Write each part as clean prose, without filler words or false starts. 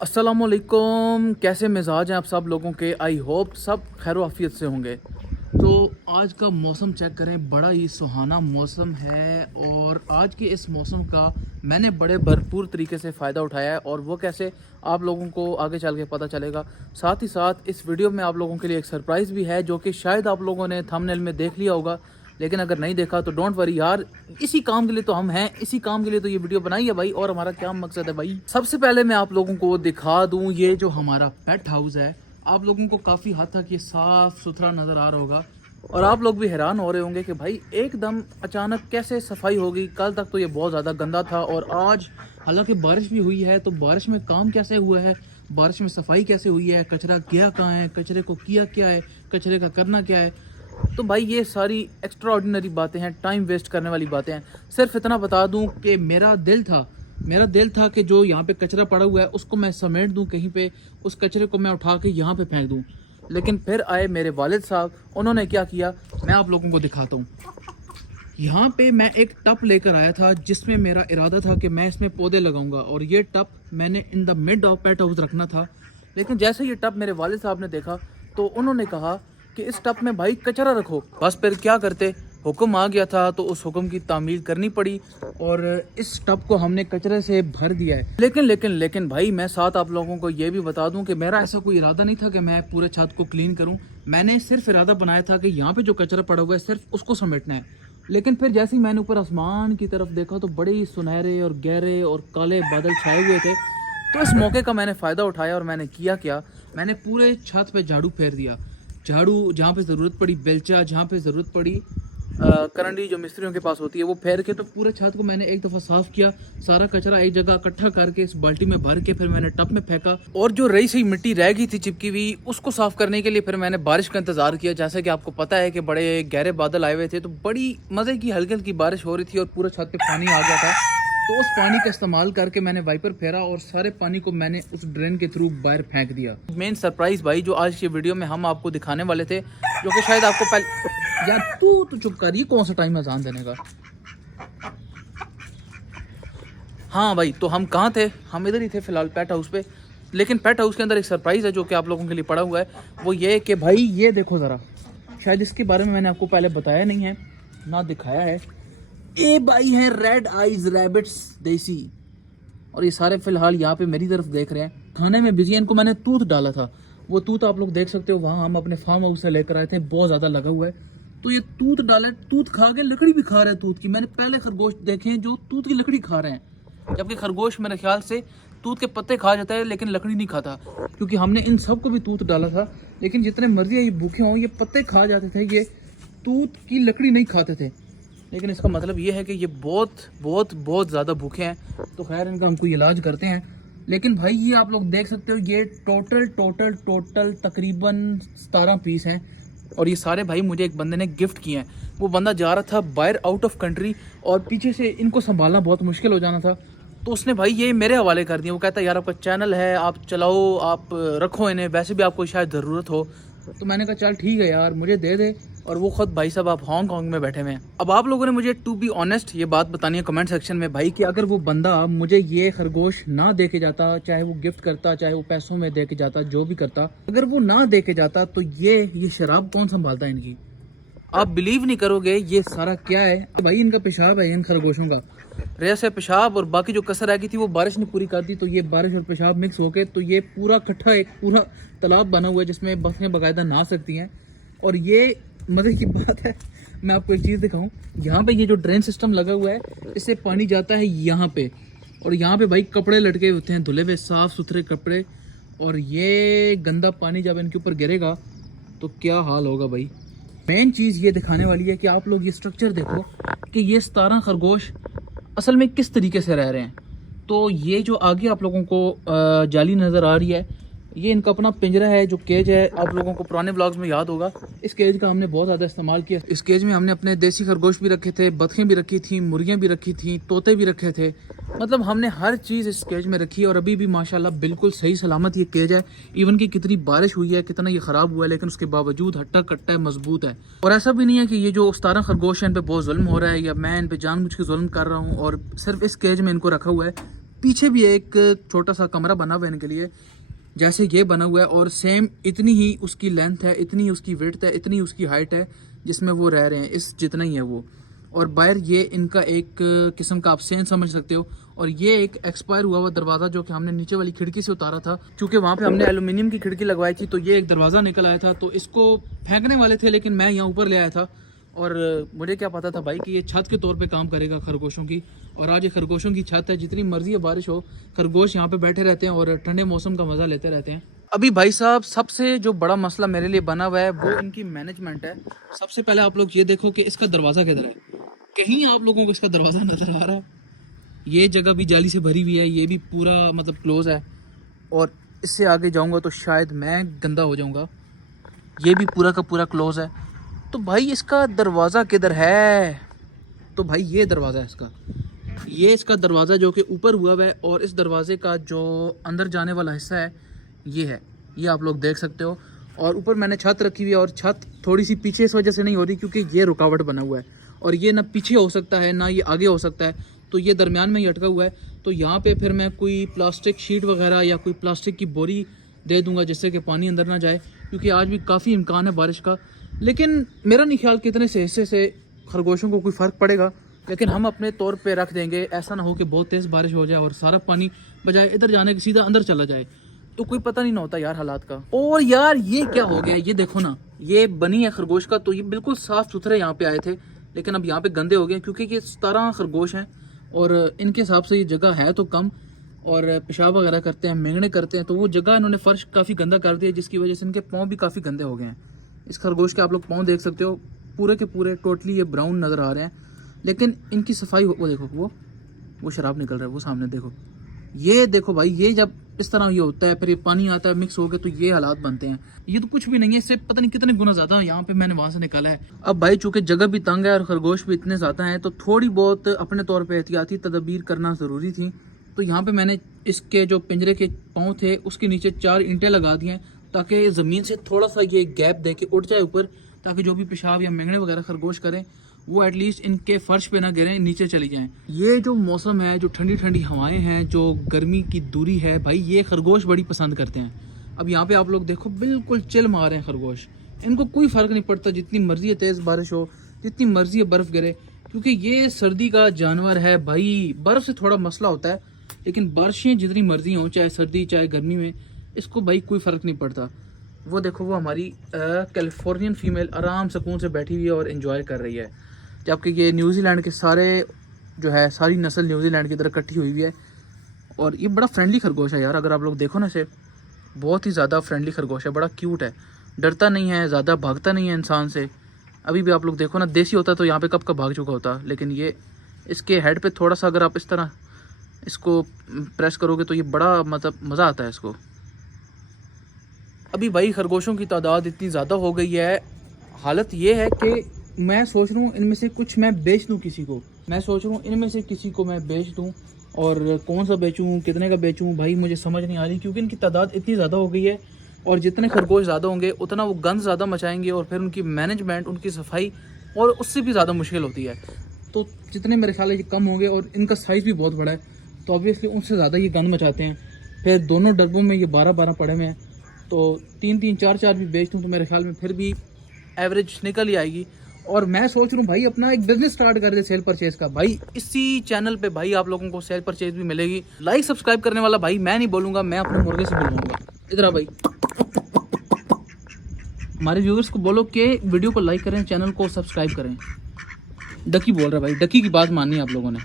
अस्सलामुअलैकुम, कैसे मिजाज हैं आप सब लोगों के। आई होप सब खैर आफियत से होंगे। तो आज का मौसम चेक करें, बड़ा ही सुहाना मौसम है और आज के इस मौसम का मैंने बड़े भरपूर तरीके से फ़ायदा उठाया है और वो कैसे आप लोगों को आगे चल के पता चलेगा। साथ ही साथ इस वीडियो में आप लोगों के लिए एक सरप्राइज़ भी है जो कि शायद आप लोगों ने थंबनेल में देख लिया होगा, लेकिन अगर नहीं देखा तो डोंट वरी यार, इसी काम के लिए तो हम हैं, इसी काम के लिए तो ये वीडियो बनाई है भाई। और हमारा क्या मकसद है भाई, सबसे पहले मैं आप लोगों को दिखा दूं ये जो हमारा पेट हाउस है। आप लोगों को काफ़ी हद तक ये साफ़ सुथरा नज़र आ रहा होगा और आप लोग भी हैरान हो रहे होंगे कि भाई एकदम अचानक कैसे सफाई होगी। कल तक तो ये बहुत ज़्यादा गंदा था और आज हालांकि बारिश भी हुई है, तो बारिश में काम कैसे हुआ है, बारिश में सफाई कैसे हुई है, कचरा गया कहाँ है, कचरे को किया क्या है, कचरे का करना क्या है। तो भाई ये सारी एक्स्ट्रा ऑर्डिनरी बातें हैं, टाइम वेस्ट करने वाली बातें हैं। सिर्फ इतना बता दूं कि मेरा दिल था कि जो यहाँ पे कचरा पड़ा हुआ है उसको मैं समेट दूं कहीं पे, उस कचरे को मैं उठा के यहाँ पे फेंक दूं। लेकिन फिर आए मेरे वालिद साहब, उन्होंने क्या किया मैं आप लोगों को दिखाता हूँ। यहाँ पे मैं एक टब लेकर आया था जिसमें मेरा इरादा था कि मैं इसमें पौधे लगाऊंगा और ये टब मैंने in the mid of pet house रखना था। लेकिन जैसे ये टब मेरे वालिद साहब ने देखा तो उन्होंने कहा कि इस टब में भाई कचरा रखो। बस फिर क्या करते, हुक्म आ गया था तो उस हुक्म की तामील करनी पड़ी और इस टब को हमने कचरे से भर दिया है। लेकिन भाई मैं साथ आप लोगों को ये भी बता दूं कि मेरा ऐसा कोई इरादा नहीं था कि मैं पूरे छत को क्लीन करूं। मैंने सिर्फ इरादा बनाया था कि यहाँ पे जो कचरा पड़ा हुआ है सिर्फ उसको समेटना है। लेकिन फिर जैसे ही मैंने ऊपर आसमान की तरफ देखा तो बड़े ही सुनहरे और गहरे और काले बादल छाए हुए थे। तो इस मौके का मैंने फ़ायदा उठाया और मैंने किया क्या, मैंने पूरे छत पे झाड़ू फेर दिया। झाड़ू जहाँ पे ज़रूरत पड़ी, बेलचा जहाँ पे ज़रूरत पड़ी, करंडी जो मिस्त्रियों के पास होती है वो फेर के, तो पूरे छत को मैंने एक दफ़ा साफ़ किया। सारा कचरा एक जगह इकट्ठा करके इस बाल्टी में भर के फिर मैंने टब में फेंका और जो रही सही मिट्टी रह गई थी चिपकी हुई उसको साफ़ करने के लिए फिर मैंने बारिश का इंतज़ार किया। जैसे कि आपको पता है कि बड़े गहरे बादल आए हुए थे तो बड़ी मज़े की हल्की हल्की बारिश हो रही थी और पूरे छत पे पानी आ गया था। तो उस पानी का इस्तेमाल करके मैंने वाइपर फेरा और सारे पानी को मैंने उस ड्रेन के थ्रू बाहर फेंक दिया। मेन सरप्राइज भाई जो आज की वीडियो में हम आपको दिखाने वाले थे, जो कि शायद आपको पहले यार तू तो चुप कर, ये कौन सा टाइम है अजान देने का। हाँ भाई, तो हम कहाँ थे, हम इधर ही थे फिलहाल पेट हाउस पे। लेकिन पेट हाउस के अंदर एक सरप्राइज है जो कि आप लोगों के लिए पड़ा हुआ है। वो ये कि भाई ये देखो ज़रा, शायद इसके बारे में मैंने आपको पहले बताया नहीं है ना दिखाया है। ये भाई हैं रेड आइज रैबिट्स देसी, और ये सारे फिलहाल यहाँ पे मेरी तरफ देख रहे हैं। खाने में बिजी, इनको मैंने तूत डाला था, वो तूत आप लोग देख सकते हो वहाँ हम अपने फार्म हाउस से लेकर आए थे, बहुत ज़्यादा लगा हुआ है। तो ये तूत डाला, तूत खा के लकड़ी भी खा रहे हैं तूत की। मैंने पहले खरगोश देखे हैं जो तूत की लकड़ी खा रहे हैं, जबकि खरगोश मेरे ख्याल से तूत के पत्ते खा जाता है लेकिन लकड़ी नहीं खाता, क्योंकि हमने इन सब को भी तूत डाला था। लेकिन जितने मर्जी ये भूखे हों, ये पत्ते खा जाते थे, ये तूत की लकड़ी नहीं खाते थे। लेकिन इसका मतलब ये है कि ये बहुत बहुत बहुत ज़्यादा भूखे हैं। तो खैर इनका हम कोई इलाज करते हैं। लेकिन भाई ये आप लोग देख सकते हो, ये टोटल तकरीबन 17 पीस हैं और ये सारे भाई मुझे एक बंदे ने गिफ्ट किए हैं। वो बंदा जा रहा था बाहर आउट ऑफ कंट्री और पीछे से इनको संभालना बहुत मुश्किल हो जाना था, तो उसने भाई ये मेरे हवाले कर दिया। वो कहता है यार आपका चैनल है, आप चलाओ, आप रखो इन्हें, वैसे भी आपको शायद ज़रूरत हो। तो मैंने कहा चल ठीक है यार, मुझे दे दे। और वो खुद भाई साहब आप हांगकॉन्ग में बैठे हुए हैं। अब आप लोगों ने मुझे टू बी ऑनेस्ट ये बात बतानी है कमेंट सेक्शन में भाई, कि अगर वो बंदा मुझे ये खरगोश ना दे के जाता, चाहे वो गिफ्ट करता, चाहे वो पैसों में दे के जाता, जो भी करता, अगर वो ना दे के जाता तो ये शराब कौन संभालता इनकी। आप बिलीव नहीं करोगे ये सारा क्या है भाई, इनका पेशाब है इन खरगोशों का। रेस से पेशाब और बाकी जो कसर रह गई थी वो बारिश ने पूरी कर दी। तो ये बारिश और पेशाब मिक्स होके तो ये पूरा इकट्ठा एक पूरा तालाब बना हुआ है जिसमें बसें बाकायदा नहा सकती हैं। और ये मज़े की बात है, मैं आपको एक चीज़ दिखाऊं, यहाँ पे ये जो ड्रेन सिस्टम लगा हुआ है इससे पानी जाता है यहाँ पे, और यहाँ पे भाई कपड़े लटके होते हैं धुले हुए साफ़ सुथरे कपड़े, और ये गंदा पानी जब इनके ऊपर गिरेगा तो क्या हाल होगा भाई। मेन चीज़ ये दिखाने वाली है कि आप लोग ये स्ट्रक्चर देखो कि ये 17 खरगोश असल में किस तरीके से रह रहे हैं। तो ये जो आगे आप लोगों को जाली नज़र आ रही है, ये इनका अपना पिंजरा है, जो केज है। आप लोगों को पुराने व्लॉग्स में याद होगा, इस केज का हमने बहुत ज़्यादा इस्तेमाल किया। इस केज में हमने अपने देसी खरगोश भी रखे थे, बतखें भी रखी थी, मुर्गियाँ भी रखी थी, तोते भी रखे थे, मतलब हमने हर चीज़ इस केज में रखी। और अभी भी माशाल्लाह बिल्कुल सही सलामत ये केज है। इवन कि कितनी बारिश हुई है, कितना ये ख़राब हुआ है, लेकिन उसके बावजूद हट्टा कट्टा है, मजबूत है। और ऐसा भी नहीं है कि ये जो 17 खरगोश हैं इन पर बहुत जुल्म हो रहा है या मैं इन पर जानबूझ के जुल्म कर रहा हूँ और सिर्फ इस केज में इनको रखा हुआ है। पीछे भी एक छोटा सा कमरा बना हुआ है इनके लिए, जैसे ये बना हुआ है, और सेम इतनी ही उसकी लेंथ है, इतनी ही उसकी विड्थ है, इतनी ही उसकी हाइट है जिसमें वो रह रहे हैं, इस जितना ही है वो। और बाहर ये इनका एक किस्म का आप सेन समझ सकते हो। और ये एक एक्सपायर हुआ हुआ दरवाज़ा जो कि हमने नीचे वाली खिड़की से उतारा था, क्योंकि वहाँ पे हमने एल्यूमिनियम की खिड़की लगवाई थी, तो ये एक दरवाज़ा निकल आया था। तो इसको फेंकने वाले थे, लेकिन मैं यहाँ ऊपर ले आया था, और मुझे क्या पता था भाई कि ये छत के तौर पे काम करेगा खरगोशों की। और आज ये खरगोशों की छत है, जितनी मर्जी है बारिश हो, खरगोश यहाँ पे बैठे रहते हैं और ठंडे मौसम का मज़ा लेते रहते हैं। अभी भाई साहब सबसे जो बड़ा मसला मेरे लिए बना हुआ है वो इनकी मैनेजमेंट है। सबसे पहले आप लोग ये देखो कि इसका दरवाज़ा किधर है, कहीं आप लोगों को इसका दरवाज़ा नज़र आ रहा है? ये जगह भी जाली से भरी हुई है, ये भी पूरा मतलब क्लोज़ है, और इससे आगे जाऊंगा तो शायद मैं गंदा हो जाऊंगा। ये भी पूरा का पूरा क्लोज़ है। तो भाई इसका दरवाज़ा किधर है? तो भाई ये दरवाज़ा है इसका, ये इसका दरवाज़ा जो कि ऊपर हुआ है, और इस दरवाजे का जो अंदर जाने वाला हिस्सा है ये है, ये आप लोग देख सकते हो। और ऊपर मैंने छत रखी हुई है, और छत थोड़ी सी पीछे इस वजह से नहीं हो रही क्योंकि ये रुकावट बना हुआ है, और ये ना पीछे हो सकता है ना ये आगे हो सकता है, तो ये दरमियान में ही अटका हुआ है। तो यहाँ पे फिर मैं कोई प्लास्टिक शीट वगैरह या कोई प्लास्टिक की बोरी दे दूंगा जिससे कि पानी अंदर ना जाए, क्योंकि आज भी काफ़ी इम्कान है बारिश का। लेकिन मेरा नहीं ख्याल कितने से हिस्से से खरगोशों को कोई फ़र्क पड़ेगा, लेकिन हम अपने तौर पे रख देंगे। ऐसा ना हो कि बहुत तेज़ बारिश हो जाए और सारा पानी बजाय इधर जाने के सीधा अंदर चला जाए, तो कोई पता नहीं ना होता यार हालात का। और यार ये क्या हो गया, ये देखो ना, ये बनी है खरगोश का, तो ये बिल्कुल साफ़ सुथरे यहाँ पे आए थे, लेकिन अब यहाँ पे गंदे हो गए क्योंकि ये 17 खरगोश हैं, और इनके हिसाब से ये जगह है तो कम, और पेशाब वगैरह करते हैं, मेंगने करते हैं, तो वो जगह इन्होंने फ़र्श काफ़ी गंदा कर दिया, जिसकी वजह से इनके पाँव भी काफ़ी गंदे हो गए हैं। इस खरगोश के आप लोग पाँव देख सकते हो, पूरे के पूरे टोटली ये ब्राउन नज़र आ रहे हैं, लेकिन इनकी सफाई वो देखो, वो शराब निकल रहा है वो सामने देखो। ये देखो भाई, ये जब इस तरह ये होता है, फिर ये पानी आता है मिक्स होकर, तो ये हालात बनते हैं। ये तो कुछ भी नहीं है, इससे पता नहीं कितने गुना ज़्यादा यहाँ पे मैंने वहाँ से निकाला है। अब भाई चूंकि जगह भी तंग है और खरगोश भी इतने ज़्यादा हैं, तो थोड़ी बहुत अपने तौर पे एहतियाती तदबीर करना ज़रूरी थी। तो यहाँ पे मैंने इसके जो पिंजरे के पाँव थे उसके नीचे 4 ईंटें लगा दी हैं, ताकि ज़मीन से थोड़ा सा ये गैप दे के उठ जाए ऊपर, ताकि जो भी पेशाब या मेंगने वगैरह खरगोश करें वो एटलीस्ट इनके फर्श पे ना गिरें, नीचे चली जाएं। ये जो मौसम है, जो ठंडी ठंडी हवाएं हैं, जो गर्मी की दूरी है, भाई ये खरगोश बड़ी पसंद करते हैं। अब यहाँ पे आप लोग देखो, बिल्कुल चिल मार रहे हैं खरगोश, इनको कोई फ़र्क नहीं पड़ता जितनी मर्जी है तेज़ बारिश हो, जितनी मर्जी है बर्फ़ गिरे, क्योंकि ये सर्दी का जानवर है भाई। बर्फ़ से थोड़ा मसला होता है, लेकिन बारिशें जितनी मर्जी हों, चाहे सर्दी चाहे गर्मी में, इसको भाई कोई फ़र्क नहीं पड़ता। वो देखो, वो हमारी कैलिफोर्नियन फ़ीमेल आराम सुकून से बैठी हुई है और इन्जॉय कर रही है, जबकि ये न्यूजीलैंड के सारे जो है सारी नस्ल न्यूजीलैंड की तरह इकट्ठी हुई हुई है। और ये बड़ा फ्रेंडली खरगोश है यार, अगर आप लोग देखो ना इसे, बहुत ही ज़्यादा फ्रेंडली खरगोश है, बड़ा क्यूट है, डरता नहीं है, ज़्यादा भागता नहीं है इंसान से। अभी भी आप लोग देखो ना, देसी होता तो यहाँ पे कब का भाग चुका होता, लेकिन ये इसके हेड पे थोड़ा सा अगर आप इस तरह इसको प्रेस करोगे तो ये बड़ा मतलब मज़ा आता है इसको। अभी भाई खरगोशों की तादाद इतनी ज़्यादा हो गई है, हालत ये है कि मैं सोच रहा हूँ इनमें से कुछ मैं बेच दूँ किसी को, मैं सोच रहा हूँ इनमें से किसी को मैं बेच दूँ, और कौन सा बेचूँ, कितने का बेचूँ, भाई मुझे समझ नहीं आ रही, क्योंकि इनकी तादाद इतनी ज़्यादा हो गई है, और जितने खरगोश ज़्यादा होंगे उतना वो गंद ज़्यादा मचाएंगे, और फिर उनकी मैनेजमेंट, उनकी सफाई और उससे भी ज़्यादा मुश्किल होती है। तो जितने मेरे ख्याल है ये कम होंगे, और इनका साइज़ भी बहुत बड़ा है, तो ऑब्वियसली उनसे ज़्यादा ये गंद मचाते हैं। फिर दोनों डब्बों में ये 12-12 पड़े हुए हैं, तो 3-3 4-4 भी बेच दूँ तो मेरे ख्याल में फिर भी एवरेज निकल ही आएगी। और मैं सोच रहा हूँ भाई अपना एक बिजनेस स्टार्ट कर दे सेल परचेज का। भाई इसी चैनल पे भाई आप लोगों को सेल परचेज भी मिलेगी। लाइक सब्सक्राइब करने वाला भाई मैं नहीं बोलूँगा, मैं अपने मुर्गे से बुलवाऊंगा। इधर आ भाई, हमारे व्यूअर्स को बोलो कि वीडियो को लाइक करें, चैनल को सब्सक्राइब करें। डकी बोल रहा है भाई, डकी की बात माननी है आप लोगों ने।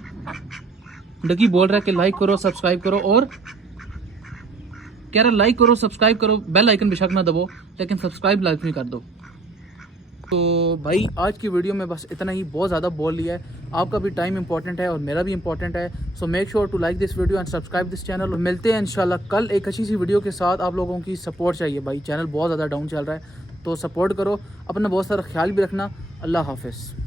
डकी बोल रहा है कि लाइक करो, सब्सक्राइब करो, और कह रहा लाइक करो, सब्सक्राइब करो, बेल आइकन बेशक ना दबो, लेकिन सब्सक्राइब लाजमी कर दो। तो भाई आज की वीडियो में बस इतना ही, बहुत ज़्यादा बोल लिया है। आपका भी टाइम इंपॉर्टेंट है और मेरा भी इंपॉर्टेंट है, so make sure to like this video and subscribe this channel. मिलते हैं इंशाल्लाह कल एक अच्छी सी वीडियो के साथ। आप लोगों की सपोर्ट चाहिए भाई, चैनल बहुत ज़्यादा डाउन चल रहा है, तो सपोर्ट करो, अपना बहुत सारा ख्याल भी रखना। अल्लाह हाफिज़।